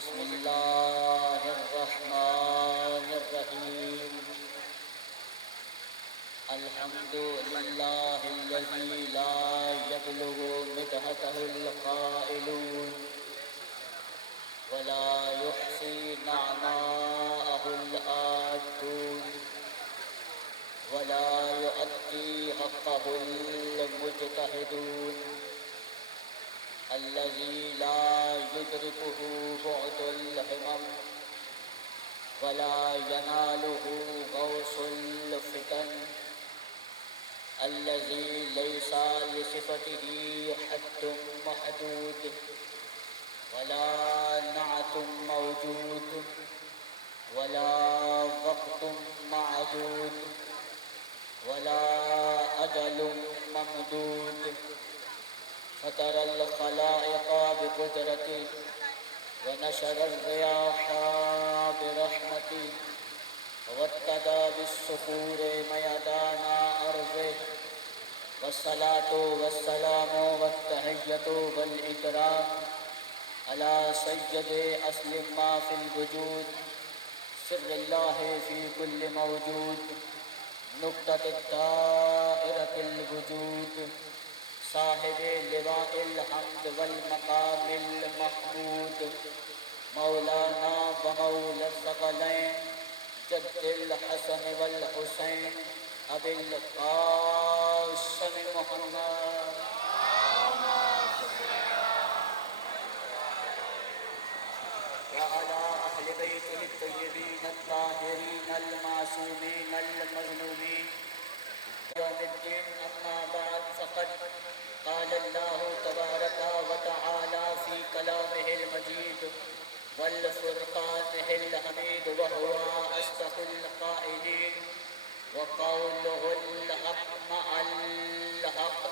بسم الله الرحمن الرحيم الحمد لله الذي لا يبلغ مدحته القائلون ولا يحصي نعماءه الآتون ولا يؤدي حقه المجتهدون الذي لا يدركه بعد الهمم ولا يناله غوص الفتن الذي ليس لصفته حد محدود ولا نعت موجود ولا وقت معدود ولا أجل ممدود فترى الخلائق بقدرته ونشر الرياح برحمته واتدى بالصخور ميدان أرضه والصلاة والسلام والتحية والإكرام على سيد أصل ما في الوجود سر الله في كل موجود نقطة الدائرة الوجود صاحب لواء الحمد والمقام المحمود مولانا ومولى الثقلين جد الحسن والحسين أبي القاسم محمد وعلى أهل بيته الطيبين الطاهرين المعصومين المظلومين يوم الدين. أما بعد فقد قال الله تبارك وتعالى في كلامه المجيد والفرقانه الحميد وهو أصدق القائلين وقوله الحق مع الحق.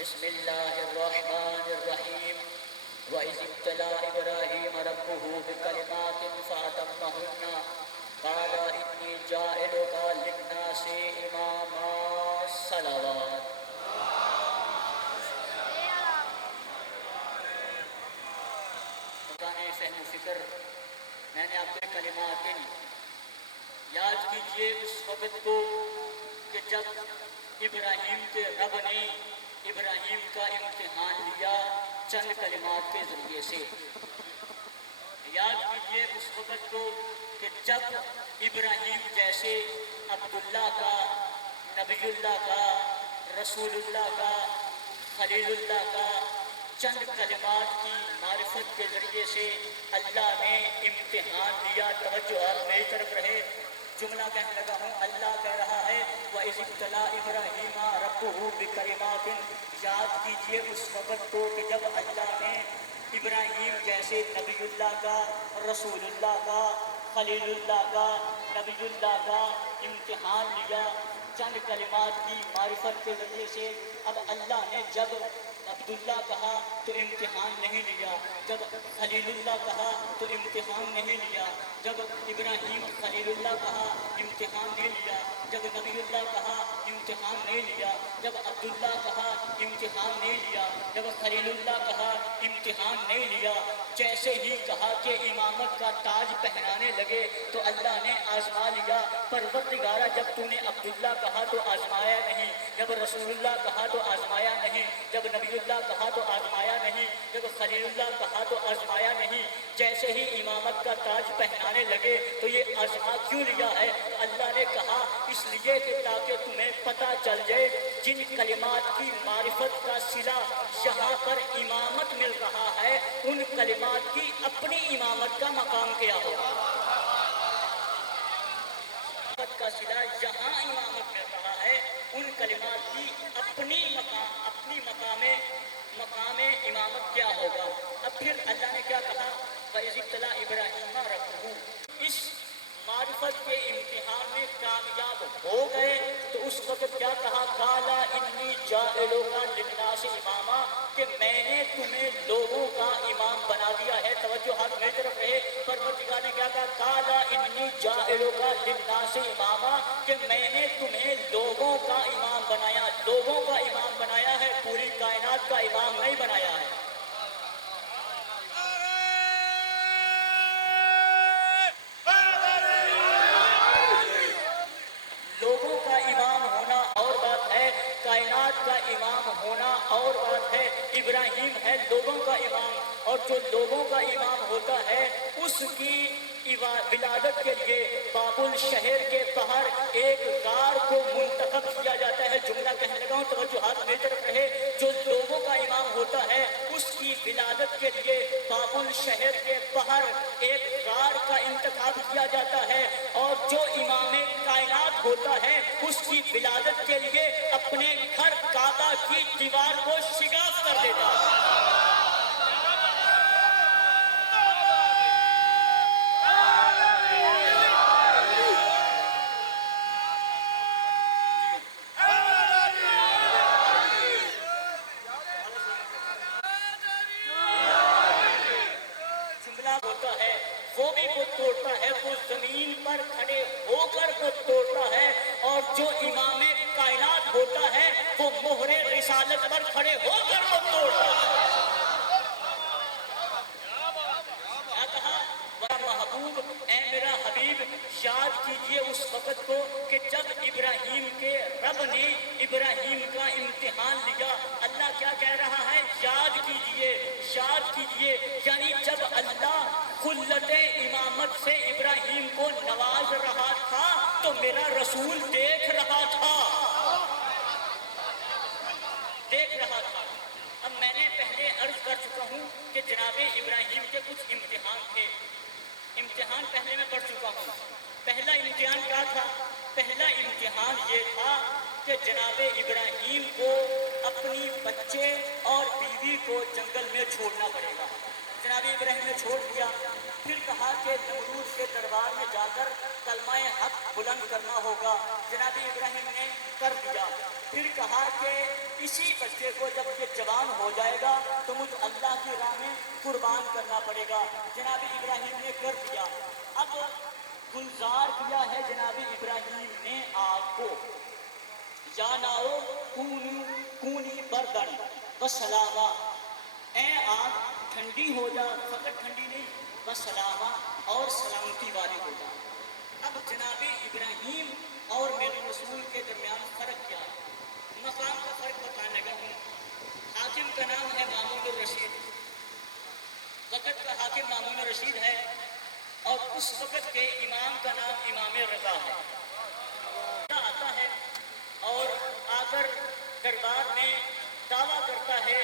بسم الله الرحمن الرحيم. وإذ ابتلى إبراهيم ربه بكلمات فأتمهن قال إني جاعلك للناس إماما. صلوات. فہم و فکر میں نے آپ کے کلمات یاد کیجئے اس وقت کو کہ جب ابراہیم کے رب نے ابراہیم کا امتحان لیا چند کلمات کے ذریعے سے. یاد کیجئے اس وقت کو کہ جب ابراہیم جیسے عبداللہ کا، نبی اللہ کا، رسول اللہ کا، خلیل اللہ کا چند کلمات کی معرفت کے ذریعے سے اللہ نے امتحان دیا. توجہ آپ میری طرف رہے. جملہ کہنے لگا ہوں، اللہ کہہ رہا ہے وَإِذِ ابْتَلَىٰ إِبْرَاهِيمَ رَبُّهُ بِكَلِمَاتٍ. یاد کیجئے اس وقت کو کہ جب اللہ نے ابراہیم جیسے نبی اللہ کا، رسول اللہ کا، خلیل اللہ کا، نبی اللہ کا امتحان لیا چند کلمات کی معرفت کے ذریعے سے. اب اللہ نے جب عبداللہ کہا تو امتحان نہیں لیا، جب خلیل اللہ کہا تو امتحان نہیں لیا، جب ابراہیم خلیل اللہ کہا امتحان نہیں لیا، جب نبی اللہ کہا امتحان نہیں لیا، جب عبداللہ کہا امتحان نہیں لیا، جب خلیل اللہ کہا امتحان نہیں لیا. جیسے ہی کہا کہ امامت کا تاج پہنانے لگے تو اللہ نے آزما لیا. پروردگارہ جب تو نے عبداللہ کہا تو آزمایا نہیں، جب رسول اللہ کہا تو آزمایا نہیں، جب نبی اللہ کہا تو آزمایا نہیں، جب خلیل اللہ کہا تو آزمایا نہیں. جیسے ہی امامت کا تاج پہنانے لگے تو یہ آزما کیوں لیا ہے؟ اللہ نے کہا اس لیے کہ تاکہ تمہیں پتہ چل جائے جن کلمات کی معرفت کا صلہ یہاں پر امامت مل رہا ہے ان کلمات کی اپنی امامت کا مقام کیا ہوگا. کا صلہ یہاں امامت مل رہا ہے ان کلمات کی اپنی مقام امامت کیا ہوگا. اب پھر اللہ نے کیا کہا وَإِذِ ابْتَلَىٰ إِبْرَاهِيمَ رَبُّهُ. اس معرفت کے امتحان میں کامیاب ہو گئے تو اس وقت کیا کہا قَالَ إِنِّي جَاعِلُكَ لِلنَّاسِ إِمَامًا کہ میں نے تمہیں لوگوں کا امام بنا دیا ہے. توجہ ہاتھ میری طرف رہے. پروردگار نے کیا کہا قَالَ إِنِّي جَاعِلُكَ لِلنَّاسِ إِمَامًا کہ میں نے تمہیں لوگوں کا امام بنایا. لوگوں کا امام بنایا ہے، پوری کائنات کا امام نہیں بنایا ہے. اور بات ہے، ابراہیم ہے لوگوں کا امام، اور جو لوگوں کا امام ہوتا ہے اس کی ولادت کے لیے بابل شہر کے باہر ایک غار کو منتخب کیا جاتا ہے۔ جملہ کہنے لگا ہوں، توجہات میری طرف رہے۔ جو لوگوں کا امام ہوتا ہے اس کی ولادت کے لیے بابل شہر کے باہر ایک غار کا انتخاب کیا جاتا ہے، اور جو امام کائنات ہوتا ہے اس کی ولادت کے لیے اپنے گھر کعبہ کی دیوار کو شگاف کر دیتا ہے۔ ہوتا ہے وہ بھی بت توڑتا ہے، وہ زمین پر کھڑے ہو کر بت توڑتا ہے، اور جو امام کائنات ہوتا ہے وہ مہر رسالت پر کھڑے ہو کر بت توڑتا ہے۔ کیا کہا؟ میرا محبوب، اے میرا حبیب، یاد کیجئے اس وقت کو کہ جب ابراہیم کے رب نے ابراہیم کا امتحان لیا۔ اللہ کیا کہہ رہا ہے؟ یاد کیجئے، یاد کیجئے، یعنی جب اللہ خلت امامت سے ابراہیم کو نواز رہا تھا تو میرا رسول دیکھ رہا تھا، دیکھ رہا تھا۔ اب میں نے پہلے عرض کر چکا ہوں کہ جناب ابراہیم کے کچھ امتحان تھے، امتحان پہلے میں پڑھ چکا ہوں۔ پہلا امتحان کیا تھا؟ پہلا امتحان یہ تھا کہ جناب ابراہیم کو اپنی بچے اور بیوی کو جنگل میں چھوڑنا پڑے گا۔ جناب ابراہیم نے چھوڑ دیا، پھر کہا کہ نمرود کے دربار میں جا کر کلمہ حق بلند کرنا ہوگا۔ جناب ابراہیم نے کر دیا۔ پھر کہا کہ اسی بچے کو جب یہ جوان ہو جائے گا تو مجھے اللہ کی راہ میں قربان کرنا پڑے گا۔ جناب ابراہیم نے کر دیا۔ اب گلزار کیا ہے جناب ابراہیم نے آگ کو، یا نارو کونی بردن وسلاما، اے آگ ٹھنڈی ہو جا، فقط ٹھنڈی نہیں وسلاما، اور سلامتی والی ہو جا۔ اب جناب ابراہیم اور میرے رسول کے درمیان فرق کیا ہے؟ مقام کا فرق بتانے لگا ہوں۔ حاکم کا نام ہے مامون الرشید، وقت کا حاکم مامون الرشید ہے، اور اس وقت کے امام کا نام امام رضا ہے۔ آتا ہے اور آ کر دربار میں دعویٰ کرتا ہے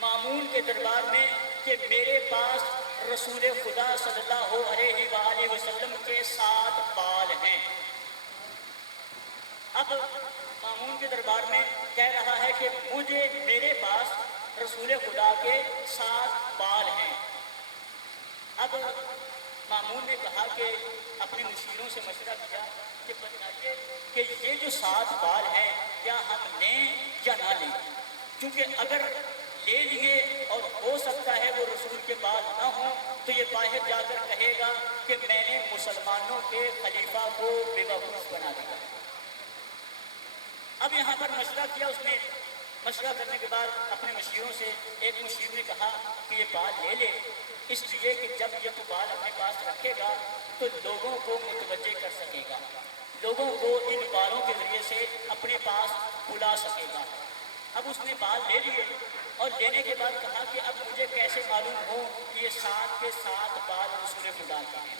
مامون کے دربار میں کہ میرے پاس رسول خدا صلی اللہ علیہ وآلہ وسلم کے 7 بال ہیں۔ اب مامون کے دربار میں کہہ رہا ہے کہ میرے پاس رسول خدا کے 7 بال ہیں۔ اب مامون نے کہا کہ اپنے مشیروں سے مشورہ کیا کہ بتائیے کہ یہ جو 7 بال ہیں کیا ہم لیں یا نہ لیں، کیونکہ اگر لے لیے اور ہو سکتا ہے وہ رسول کے بال نہ ہوں تو یہ باہر جا کر کہے گا کہ میں نے مسلمانوں کے خلیفہ کو بے وقوف بنا دیا۔ اب یہاں پر مشورہ کیا اس نے، مشورہ کرنے کے بعد اپنے مشیروں سے ایک مشیر نے کہا کہ یہ بال لے لے، اس لیے کہ جب یہ تو بال اپنے پاس رکھے گا تو لوگوں کو متوجہ کر سکے گا، لوگوں کو ان بالوں کے ذریعے سے اپنے پاس بلا سکے گا۔ اب اس نے بال لے لیے اور لینے کے بعد کہا کہ اب مجھے کیسے معلوم ہو کہ یہ 7 کے 7 بال رسول خدا کے ہیں۔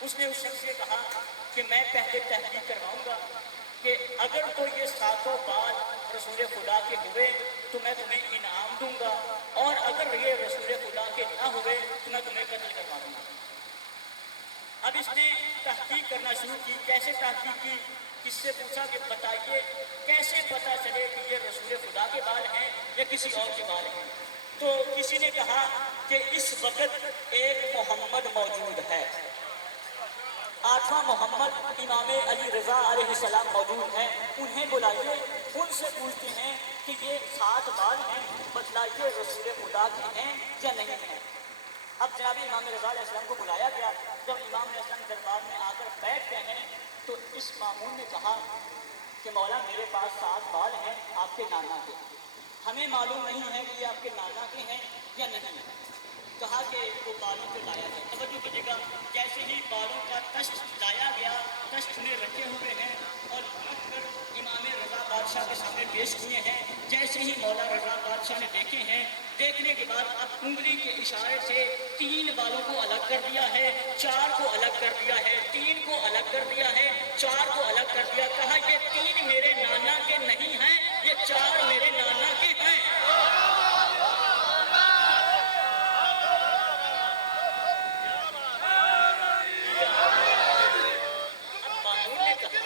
اس نے اس شخص سے کہا کہ میں پہلے تحقیق کرواؤں گا کہ اگر تو یہ 7 بال رسول خدا کے ہوئے تو میں تمہیں انعام دوں گا، اور اگر یہ رسول خدا کے نہ ہوئے تو میں تمہیں قتل کروا دوں گا۔ اب اس نے تحقیق کرنا شروع کی۔ کیسے تحقیق کی؟ کس سے پوچھا کہ بتائیے کیسے پتہ چلے کہ یہ رسول خدا کے بال ہیں یا کسی اور کے بال ہیں؟ تو کسی نے کہا کہ اس وقت ایک محمد موجود ہے، 8واں محمد امام علی رضا علیہ السلام موجود ہیں، انہیں بلائیے، ان سے پوچھتے ہیں کہ یہ 7 بال ہیں، بتلائیے رسول خدا کے ہیں یا نہیں ہیں۔ اب جناب امام رضا علیہ السلام کو بلایا گیا۔ جب امام علیہ السلام دربار میں آ کر بیٹھ گئے ہیں تو اس مامون نے کہا کہ مولا میرے پاس 7 بال ہیں آپ کے نانا کے، ہمیں معلوم نہیں ہے کہ یہ آپ کے نانا کے ہیں یا نہیں۔ کہا کہ وہ بالوں کو لایا ہے، توجہ دیکھیے گا جیسے ہی بالوں کا تشت لایا گیا، تشت میں رکھے ہوئے ہیں اور رکھ کر امام رضا بادشاہ کے سامنے پیش کیے ہیں، جیسے ہی مولا رضا بادشاہ نے دیکھے ہیں، دیکھنے کے بعد اب انگلی کے اشارے سے 3 بالوں کو الگ کر دیا ہے، 4 کو الگ کر دیا ہے، 3 کو الگ کر دیا ہے، 4 کو الگ کر دیا، کہا یہ 3 میرے نانا کے نہیں ہیں، یہ 4 میرے نانا کے ہیں۔ اب مامون نے کہا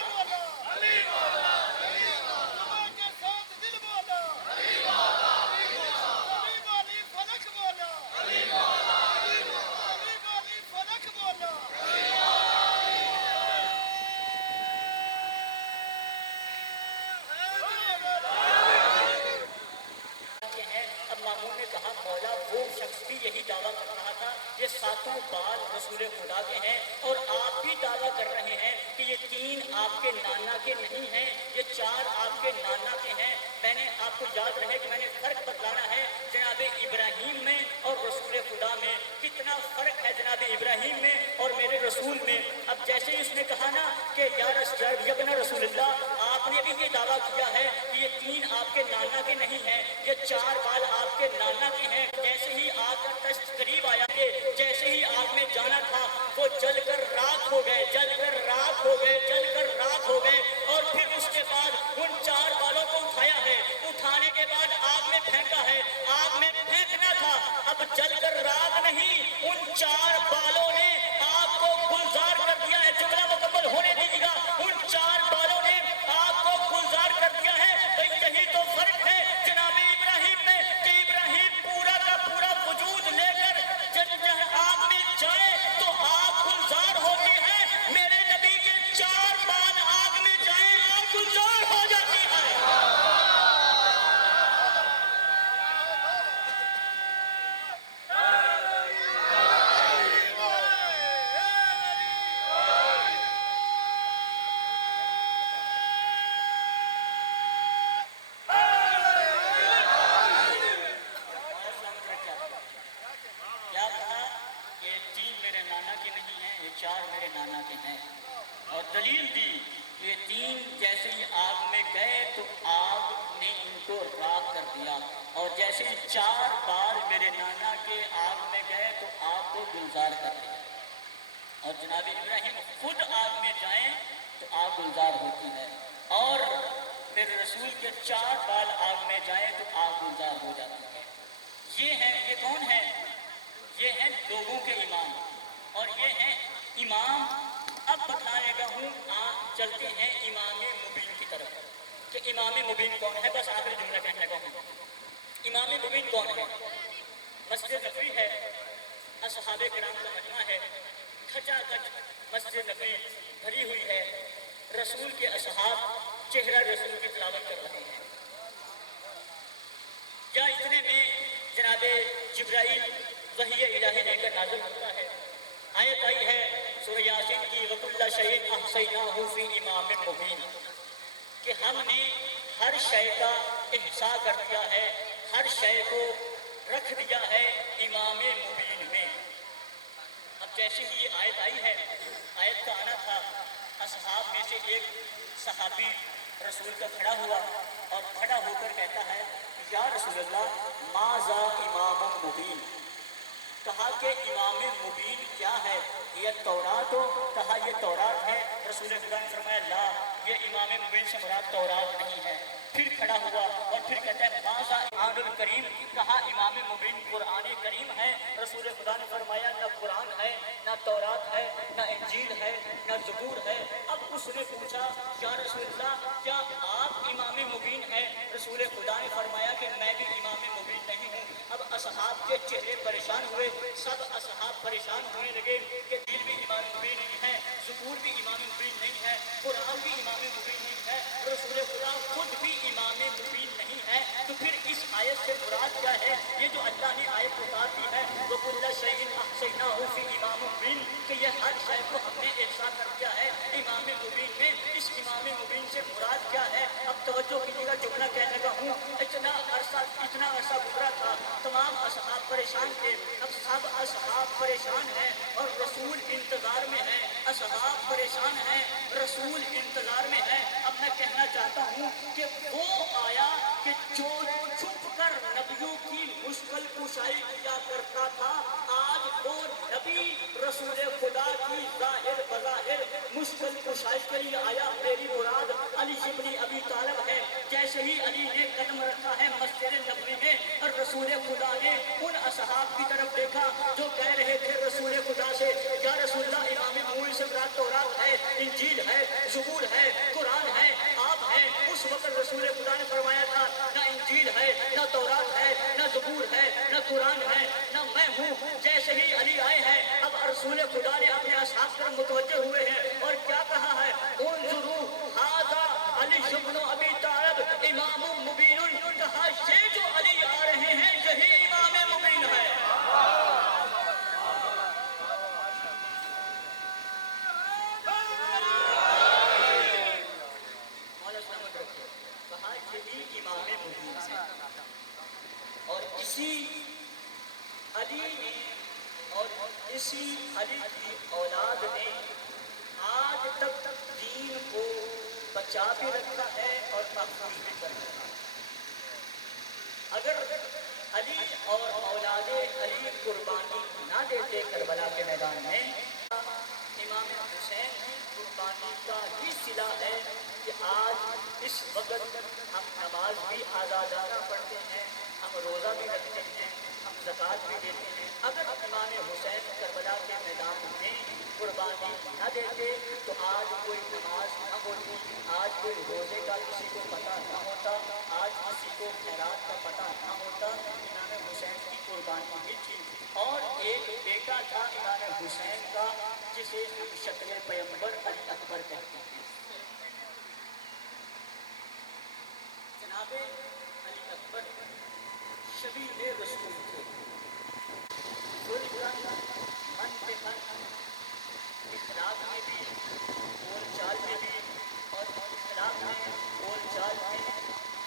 اب مامون نے کہا مولا وہ شخص بھی یہی دعویٰ کر رہا تھا یہ 7 بال رسول خدا کے ہیں اور آپ بھی دعویٰ کر رہے ہیں کہ یہ 3 آپ کے نانا کے نہیں ہیں، یہ 4 آپ کے نانا کے ہیں۔ میں نے آپ کو یاد رہے کہ میں نے فرق بتلانا ہے جناب ابراہیم میں اور رسول خدا میں، کتنا فرق ہے جناب ابراہیم میں اور میرے رسول میں۔ اب جیسے ہی اس نے کہا نا کہ یا ابن رسول اللہ، آپ نے بھی یہ دعویٰ کیا ہے کہ یہ 3 آپ کے نانا کے نہیں ہیں، یہ 4 بال آپ کے نانا کے ہیں۔ جیسے ہی آگ کا تشت قریب آیا کہ جیسے ہی آگ میں جانا تھا وہ جل کر راکھ ہو گئے، جل کر راکھ ہو گئے، جل کر راکھ ہو گئے، اور پھر اس کے بعد ان 4 بالوں کو اٹھایا ہے، اٹھانے کے بعد آگ میں پھینکا ہے، آگ میں پھینکنا تھا، اب جل کر راکھ نہیں، ان 4 بالوں نے آگ کو گلزار کر دیا ہے۔ جملہ مکمل ہونے دیجیے گا، ان 4 بالوں نے آگ کو گلزار کر دیا ہے۔ یہی تو فرق ہے جناب ابراہیم میں کہ ابراہیم پورا کا پورا وجود لے کر جب آگ میں جائے تو آگ گلزار ہوتی ہے، میرے نبی کے 4 بال آگ میں جائیں آگ گلزار ہو جاتی ہے۔ کیا کہا کہ 3 میرے نانا کے نہیں ہیں، یہ 4 میرے نانا کے ہیں، اور دلیل دی کہ یہ 3 جیسے ہی آگ میں گئے تو آگ نے ان کو راکھ کر دیا، اور جیسے ہی 4 بال میرے نانا کے آگ میں گئے تو آگ کو گلزار کر دیا، اور جناب ابراہیم خود آگ میں جائیں تو آگ گلزار ہوتی ہے، اور میرے رسول کے 4 بال آگ میں جائیں تو آگ گلزار ہو جاتی ہے۔ یہ کون ہے؟ یہ ہیں لوگوں کے امام، اور یہ ہیں امام۔ اب بتلانے کا ہوں، چلتے ہیں امام مبین کی طرف کہ امام مبین کون ہے۔ بس آخری جملہ کہنے کا ہوں، امام مبین کون ہے؟ مسجد نبوی ہے، اصحاب کرام کا مجمع ہے، کھچا کھچ مسجد نبوی بھری ہوئی ہے، رسول کے اصحاب چہرہ رسول کی تلاوت کر رہے ہیں، یا اتنے میں جناب جبرائیل وحی الہی لے کر نازل ہوتا ہے۔ آیت آئی ہے سورہ یاسین کی، وَكُلَّ شَيْءٍ أَحْصَيْنَاهُ فِي إِمَامٍ مُبِينٍ، کہ ہم نے ہر شے کا احصاء کر دیا ہے، ہر شے کو رکھ دیا ہے امام مبین میں۔ اب جیسے ہی یہ آیت آئی ہے، آیت کا آنا تھا، اصحاب میں سے ایک صحابی رسول کا کھڑا ہوا اور کھڑا ہو کر کہتا ہے یا رسول اللہ ماذا امام مبین، کہا کہ امام مبین کیا ہے؟ یہ تورات ہو؟ کہا یہ تورات ہے۔ رسول خدا نے فرمایا لا، یہ امام مبین سے مراد تورات نہیں ہے۔ پھر کھڑا ہوا اور پھر کہتا ہے ماذا قرآن الکریم، کہا امام مبین قرآن کریم ہے۔ رسول خدا نے فرمایا نہ قرآن ہے، نہ تورات ہے، نہ انجیل ہے، نہ زبور ہے۔ اب اس نے پوچھا یا رسول اللہ کیا آپ امام مبین ہیں؟ رسول خدا نے فرمایا کہ میں بھی امام مبین نہیں ہوں۔ اب اصحاب کے چہرے پریشان ہوئے، سب اصحاب پریشان ہونے لگے کہ دل بھی امام مبین نہیں ہے، زبور بھی امام مبین نہیں ہے، قرآن بھی امام مبین نہیں ہے، رسول خدا خود بھی امام مبین نہیں ہے۔ تو پھر اس آیت سے مراد کیا ہے؟ یہ جو اللہ نے آیت اتار دی ہے وَكُلَّ شَيْءٍ أَحْصَيْنَاهُ فِي إِمَامٍ مُبِينٍ، کہ کہ یہ ہر شے کو ہم نے احسان کر دیا ہے امام مبین میں۔ اس امام مبین سے مراد کیا ہے؟ اب توجہ کیجیے گا، جملہ کہنے لگا ہوں۔ اتنا عرصہ گزرا تھا، تمام اصحاب پریشان تھے، اب سب اصحاب پریشان ہیں اور رسول انتظار میں ہے۔ اصحاب پریشان ہیں، رسول انتظار میں ہے۔ اب میں کہنا چاہتا ہوں کہ وہ آیا کہ جو چھپ کر نبیوں کی مشکل کشائی کیا کرتا تھا، آج وہ نبی رسول خدا کی ظاہر بظاہر مشکل کشائی کے لیے آیا۔ میری مراد علی ابن ابی طالب ہے۔ جیسے ہی علی نے قدم رکھا ہے مسجد نبوی میں اور رسول خدا نے ان اصحاب کی طرف دیکھا جو کہہ رہے تھے رسول خدا سے، یا رسول اللہ امام معمول سے مراد تورات ہے، انجیل ہے، زبور ہے، قرآن ہے، آپ ہیں۔ اس وقت رسول خدا نے فرمایا تھا نہ انجیل ہے، نہ تورات ہے، نہ زبور ہے، نہ قرآن ہے، نہ میں ہوں۔ جیسے ہی علی آئے ہیں، اب رسول خدا نے اپنے اصحاب پر متوجہ ہوئے ہیں اور کیا کہا ہے؟ انظروا ھذا علی بن ابی طالب امام مبین۔ کہا یہ جو علی آ رہے ہیں یہی امام مبین ہے۔ کہا یہی امام مبین ہے۔ اور اسی علی نے اور اسی علی کی اولاد نے آج تک دین کو بچا بھی رکھا ہے اور محفوظ بھی کر رکھا ہے۔ اگر علی اور اولاد علی قربانی نہ دیتے کربلا کے میدان میں، امام حسین کی قربانی کا ہی صلہ ہے کہ آج اس وقت ہم نماز بھی آزادانہ پڑھتے ہیں، ہم روزہ بھی رکھتے ہیں، ہم زکوٰۃ بھی دیتے ہیں۔ اگر امام حسین کربلا کے میدان میں قربانی نہ دیتے تو آج کوئی نماز نہ ہوتی، آج کوئی روزے کا کسی کو پتہ نہ ہوتا، آج کسی کو خیرات کا پتہ نہ ہوتا۔ امام حسین کی قربانی بھی تھی اور ایک بیٹا تھا امام حسین کا جسے ہم شکل پیغمبر علی اکبر کہتے ہیں۔ جناب علی اکبر شبیہ رسول تھے، اخلاق میں بھی، بول چال میں بھی، اور اخلاق میں، بول چال میں،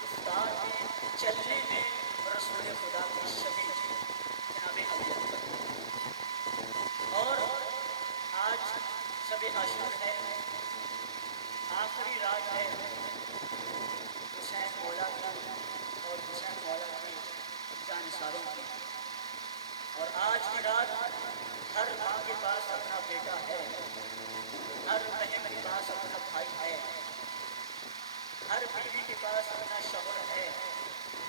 رفتار میں، چلنے میں رسول خدا کی شبیہ تھے جناب علی اکبر۔ اور آج شب عاشور ہے، آخری رات ہے حسین مولا کی اور حسین مولا کی جانثاروں کی، اور آج کی رات ہر ماں کے پاس اپنا بیٹا ہے، ہر بہن کے پاس اپنا بھائی ہے، ہر بیوی کے پاس اپنا شوہر ہے،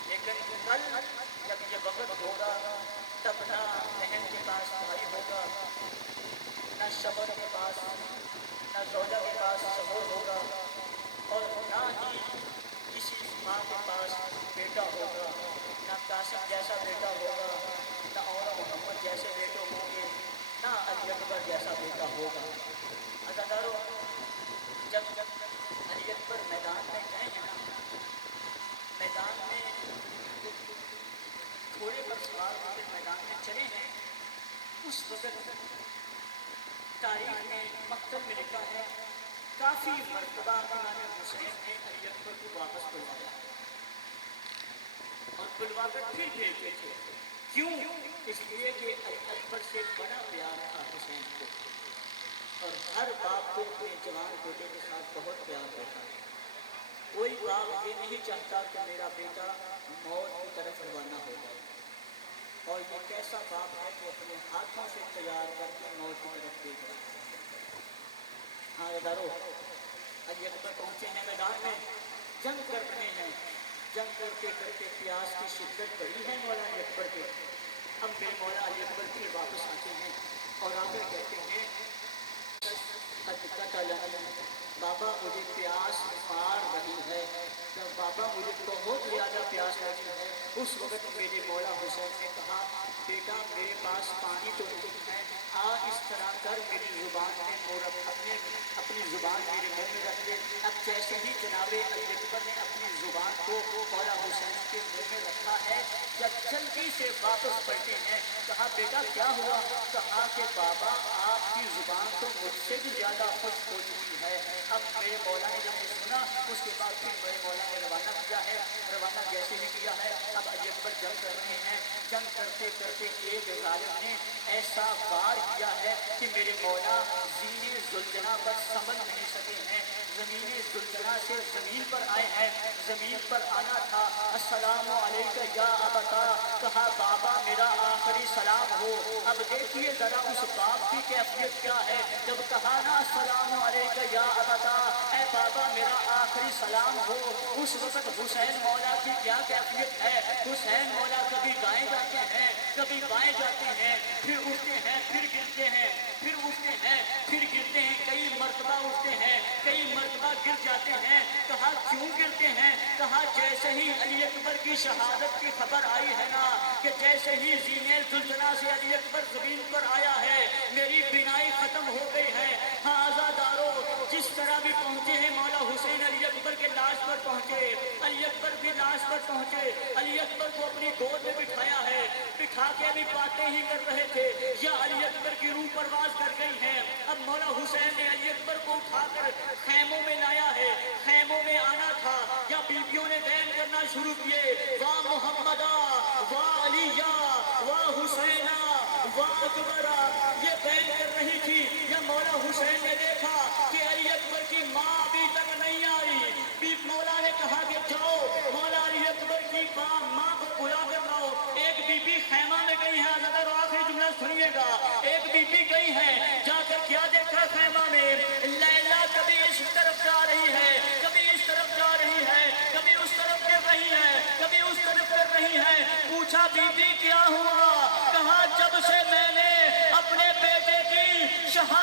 لیکن کل جب یہ وقت ہوگا تب نہ بہن کے پاس بھائی ہوگا، نہ شوہر کے پاس، نہ زوجہ کے پاس شوہر ہوگا، اور نہ ہی کسی ماں کے پاس بیٹا ہوگا، نہ قاسم جیسا بیٹا ہوگا، نہ اور محمد جیسے بیٹے ہوں گے، نہ علی اکبر جیسا بیٹا ہوگا۔ عزادارو، جب علی اکبر میدان میں گئے ہیں نا، میدان میں گھوڑے پر سوار ہو کے میدان میں چلے ہیں، اس وقت تاریخ میں مکتب میں لکھا ہے کافی مرتبہ امام حسین نے علی اکبر کو واپس بلوایا اور بلوا کر پھر بھیجے تھے۔ کیوں؟ اس لیے کہ علی اکبر سے بڑا پیار تھا حسین کو، اور ہر باپ کو اپنے جوان بیٹے کے ساتھ بہت پیار ہوتا ہے۔ کوئی باپ یہ نہیں چاہتا کہ میرا بیٹا موت کی طرف روانہ ہو جائے، اور یہ کیسا باپ ہے کہ اپنے ہاتھوں سے تیار کر کے موت کی طرف بھیج رہا ہے۔ ہاں ادارو، علی اکبر پہنچے ہیں میدان میں، جنگ کر رہے ہیں، جنگ کرتے کرتے پیاس کی شدت بڑی ہے مولا علی اکبر کے۔ اب میرے مولا علی اکبر پھر واپس آتے ہیں اور آ کر کہتے ہیں بابا مجھے پیاس مار رہی ہے، جب بابا مجھے بہت زیادہ پیاس لگی ہے۔ اس وقت میرے مولا حسین نے کہا بیٹا میرے پاس پانی تو نہیں ہے، اس طرح کر میری زبان میں اپنی زبان میرے منہ میں رکھ دے۔ اب جیسے ہی جناب علی اکبر نے اپنی زبان کو مولا حسین کے منہ میں رکھا ہے، جب جلدی سے واپس پلٹے ہیں، کہا بیٹا کیا ہوا؟ کہا کہ بابا آپ کی کی زبان تو مجھ سے بھی زیادہ خوش ہو چکی ہے۔ اب میرے مولا نے جب یہ سنا اس کے بعد پھر میرے مولا نے روانہ کیا ہے، روانہ جیسے ہی کیا ہے اب علی اکبر جنگ کر رہے ہیں، جنگ کرتے کرتے ایک ظالم نے ایسا وار کیا ہے کہ میرے مولا زین ذوالجناح پر سنبھل نہیں سکے ہیں، زمین ذوالجناح سے زمین پر آئے ہیں، زمین پر آنا تھا، السلام علیکہ یا ابتا، کہا بابا میرا آخری سلام ہو۔ اب دیکھیے ذرا اس باپ کی کیفیت کیا ہے، جب کہا نا السلام علیکہ یا ابتا، اے بابا میرا آخری سلام ہو، اس وقت حسین مولا کی کیا کیفیت ہے۔ حسین مولا کبھی دائیں جاتے ہیں، کبھی بائیں جاتے ہیں، پھر اٹھتے ہیں، پھر گرتے ہیں، پھر اٹھتے ہیں، پھر گرتے ہیں، کئی مرتبہ اٹھتے ہیں، کئی مرتبہ گر جاتے ہیں۔ کہا کیوں گرتے ہیں؟ کہا جیسے ہی علی اکبر کی شہادت کی خبر آئی ہے نا، کہ جیسے ہی زین ذوالجناح سے علی اکبر زمین پر آیا ہے میری بینائی ختم ہو گئی ہے۔ ہاں آزادارو، جس طرح بھی پہنچے ہیں مولا حسین علی اکبر کے لاش پر پہنچے، علی اکبر بھی لاش پر پہنچے، علی اکبر کو اپنی گود میں بٹھایا ہے، بٹھا کے بھی باتیں ہی کر رہے تھے یا علی اکبر کی روح پرواز کر گئی ہے۔ اب مولا حسین نے علی اکبر کو اٹھا کر خیموں میں لایا ہے، خیموں میں آنا تھا یا بیویوں نے دین کرنا شروع کیے، واہ محمدہ واہ علیہ واہ حسینہ واہ اکبرہ، یہ بین کر رہی تھی۔ یا مولا حسین نے دیکھا کہ علی اکبر کی ماں ابھی تک نہیں آئی، مولا نے کہا کہ جاؤ مولا علی اکبر کی ماں کو بلا کر لاؤ۔ ایک بی بی خیمہ میں گئی ہے، اگر آخری جملہ سنیے گا، ایک بی بی گئی ہے، جا کر کیا دیکھا خیمہ میں، لیلا کبھی اس طرف جا رہی ہے، کبھی اس طرف جا رہی ہے، کبھی اس طرف گر رہی ہے، کبھی اس طرف گر رہی ہے۔ پوچھا بی بی کیا ہوا؟ کہا جب سے میں نے اپنے بیٹے کی شہادت